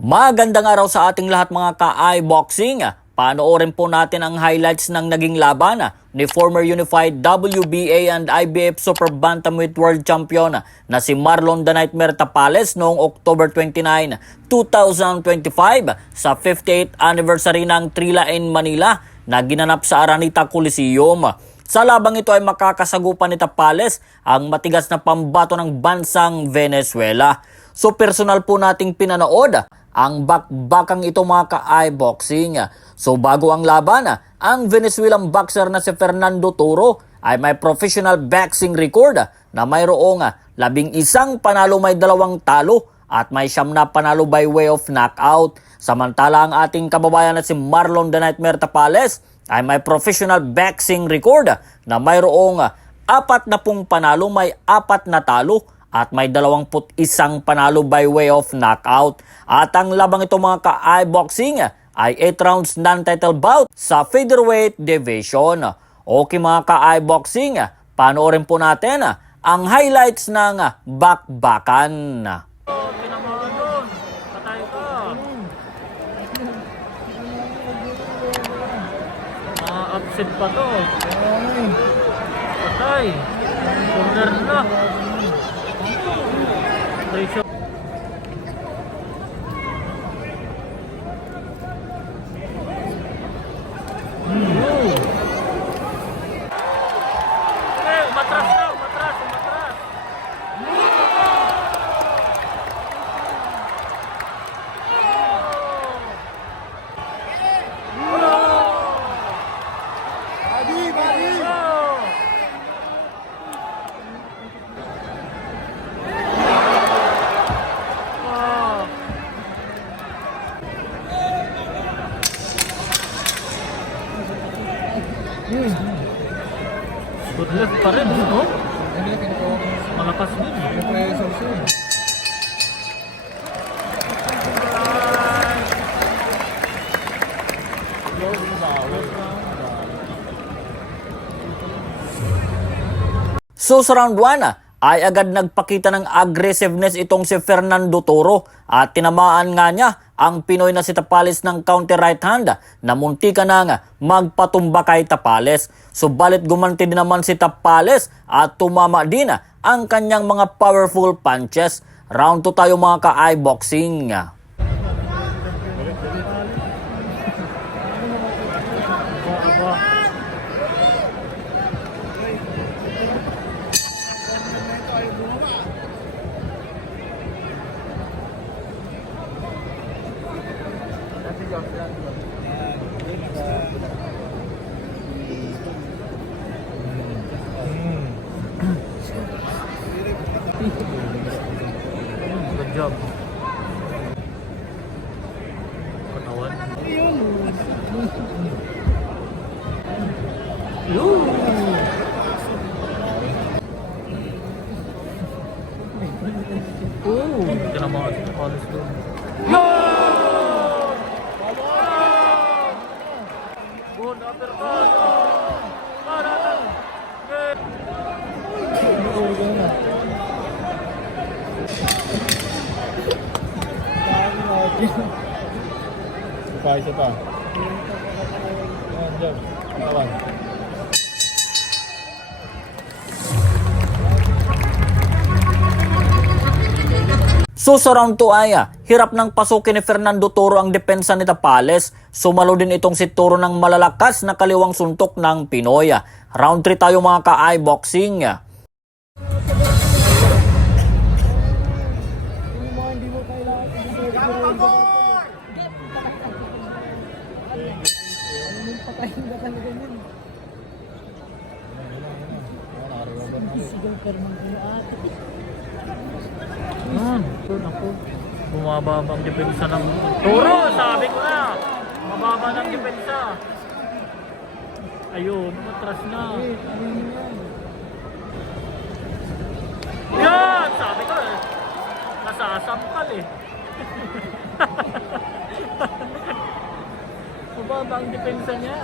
Magandang araw sa ating lahat mga ka-i-boxing. Panoorin po natin ang highlights ng naging laban ni former Unified WBA and IBF Super Bantamweight World Champion na si Marlon The Nightmare Tapales noong October 29, 2025 sa 58th anniversary ng Trilla in Manila na ginanap sa Araneta Coliseum. Sa labang ito ay makakasagupan ni Tapales ang matigas na pambato ng bansang Venezuela. So personal po nating pinanood ang bakbakang ito mga ka-i-boxing. So bago ang laban, ang Venezuelan boxer na si Fernando Toro ay may professional boxing record na mayroong 11 panalo, may 2 talo at may 9 na panalo by way of knockout. Samantala ang ating kababayan na si Marlon The Nightmare Tapales ay may professional boxing record na mayroong 40 panalo, may 4 na talo at may 21 panalo by way of knockout. At ang labang ito mga ka-i-boxing ay 8 rounds non-title bout sa featherweight division. Okay mga ka-i-boxing, panoorin po natin ang highlights ng bakbakan. Patay ka. Upset pa to. Patay. Corner na. Pressure. Umatras na, umatras. Good left pa rin, no? Malakas din. So sa round 1 ay agad nagpakita ng aggressiveness itong si Fernando Toro at tinamaan nga niya ang Pinoy na si Tapales ng counter right hand na muntika nang magpatumba kay Tapales. Subalit gumanti din naman si Tapales at tumama din ang kanyang mga powerful punches. Round 2 tayo mga ka-i-boxing. Good job. Katawan. Hindi na mga Tapales doon. Good uppercut. Paratan. Isa pa. Ayan, dyan. Katawan. So sa round 2 ay hirap ng pasukin ni Fernando Toro ang depensa ni Tapales. Sumalo din itong si Toro ng malalakas na kaliwang suntok ng Pinoy. Round 3 tayo mga ka-i-boxing. Ako. Bumababa ang depensa ng Toro, sabi ko na. Mababa ng depensa. Ayun, matras na. Yan, sabi ko eh. Nasasampal eh. Mababa ang depensa niya.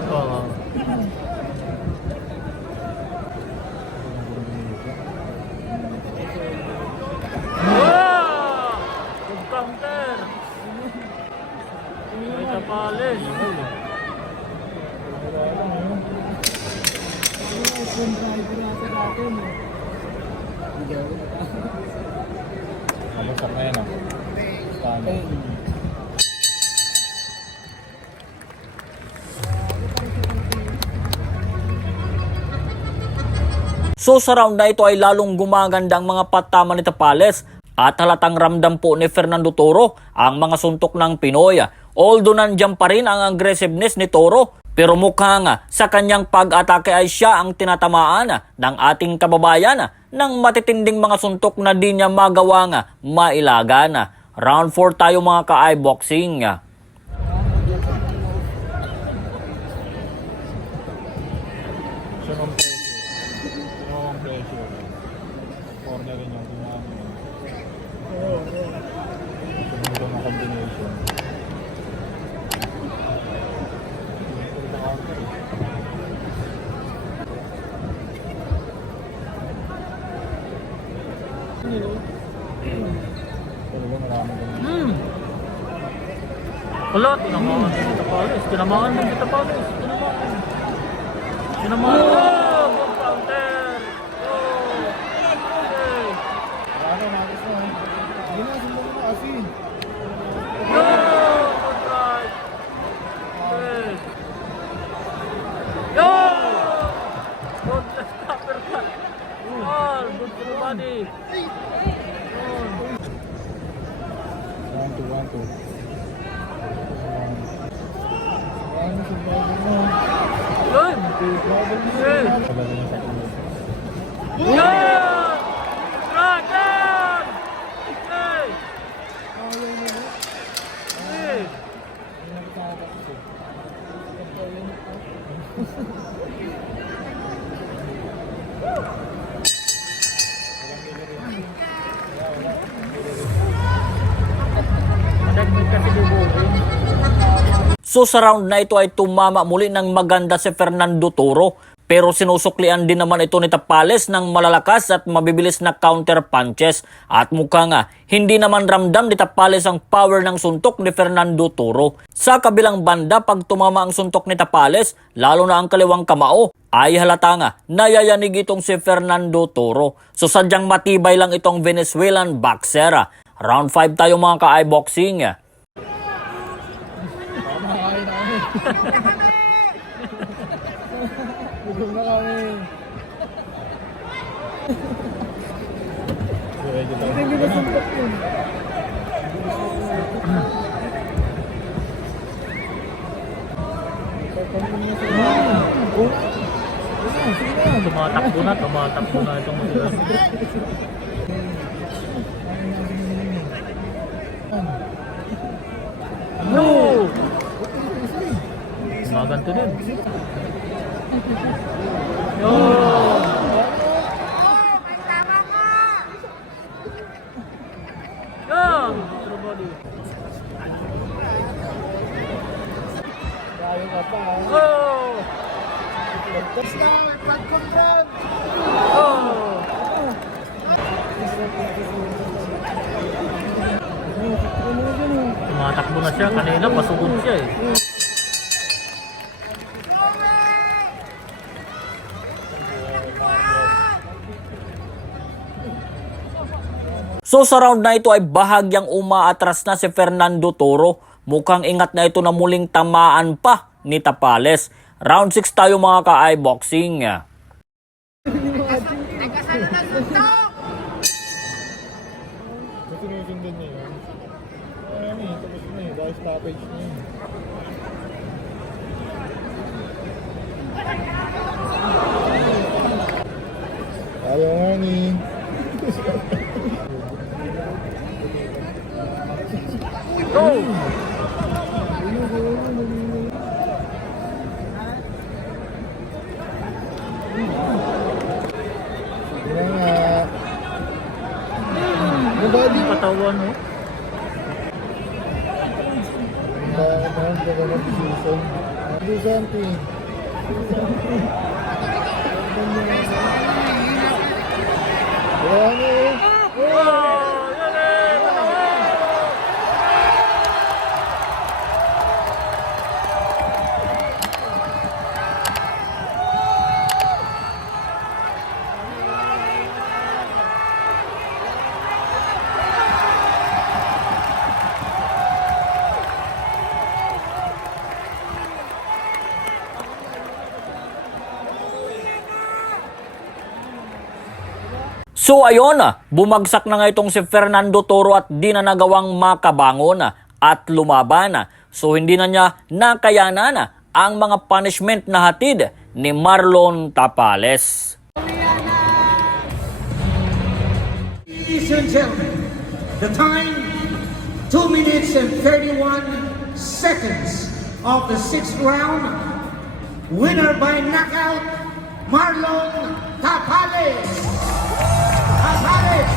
Katawan. Ibang driver nasa dati mo. Mabasap na yan ah. Standard. So sa round na ito ay lalong gumaganda ang mga patama ni Tapales at halatang ramdam po ni Fernando Toro ang mga suntok ng Pinoy. Although nandiyan pa rin ang aggressiveness ni Toro, pero mukhang sa kanyang pag-atake ay siya ang tinatamaan ng ating kababayan ng matitinding mga suntok na di niya magawang mailagan. Round 4 tayo mga ka-eye-boxing. Sunong pressure. Sunong pressure. Corner rin yung ginamit. Sunong doon ang combination. Talaga marami ganun. Wala, tinamaan din kita Palis. Tinamaan din kita Palis. Tinamaan. Tinamaan. Oh! Good counter! Oh! Okay. Ano, nakis na. Hindi na, sundan mo na kasi. No! Good try! Okay. Yo! Good left uppercut. Oh, good to the body. One, two. Ano, sundan mo. Good! Okay. Talaga na sa ulo. Yan! Dragon! Okay! Ayaw mo na. Okay! Hindi na kita nakakapos eh. Madagdag kasi dubuhin. So sa round na ito ay tumama muli ng maganda si Fernando Toro, pero sinusuklian din naman ito ni Tapales ng malalakas at mabibilis na counter punches at mukhang hindi naman ramdam ni Tapales ang power ng suntok ni Fernando Toro. Sa kabilang banda, pag tumama ang suntok ni Tapales, lalo na ang kaliwang kamao, ay halata nayayanig itong si Fernando Toro. So sadyang matibay lang itong Venezuelan boxer. Round 5 tayo mga ka-eye-boxing. Kumakain na kami. Bugong na kami. Hindi ba suntok yun? Tumatakbo na itong mga. No! Gumaganto din. Yo! Yan! Everybody. Kaya ka pa. Oh! Tapos na, front confront. Oh! Tumatakbo na siya. Kanina pasugod siya eh. So sa round na ito ay bahagyang umaatras na si Fernando Toro. Mukhang ingat na ito na muling tamaan pa ni Tapales. Round 6 tayo mga ka-eye-boxing. Kasi sinusundan niya yun. Ayan eh, tapos na eh. Dahil stoppage na yun. Ayaw nga ni. Go! Kaya nga. Nabadi. Patawan mo. Mahal ka ba ng decision? Do something. Kaya nga eh. So ayun, bumagsak na nga itong si Fernando Toro at di na nagawang makabangon at lumaban. So hindi na niya nakayanan ang mga punishment na hatid ni Marlon Tapales. Ladies and gentlemen, the time 2 minutes and 31 seconds of the 6th round. Winner by knockout, Marlon Tapales. Tapales.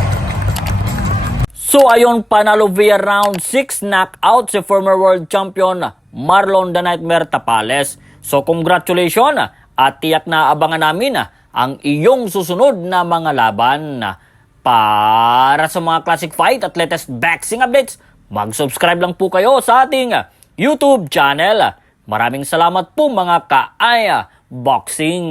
So ayun, panalo via round 6 knockout si former world champion Marlon the Nightmare Tapales. So congratulations at tiyak na abangan namin ang iyong susunod na mga laban. Para sa mga classic fight at latest boxing updates, mag-subscribe lang po kayo sa ating YouTube channel. Maraming salamat po mga ka-boxing.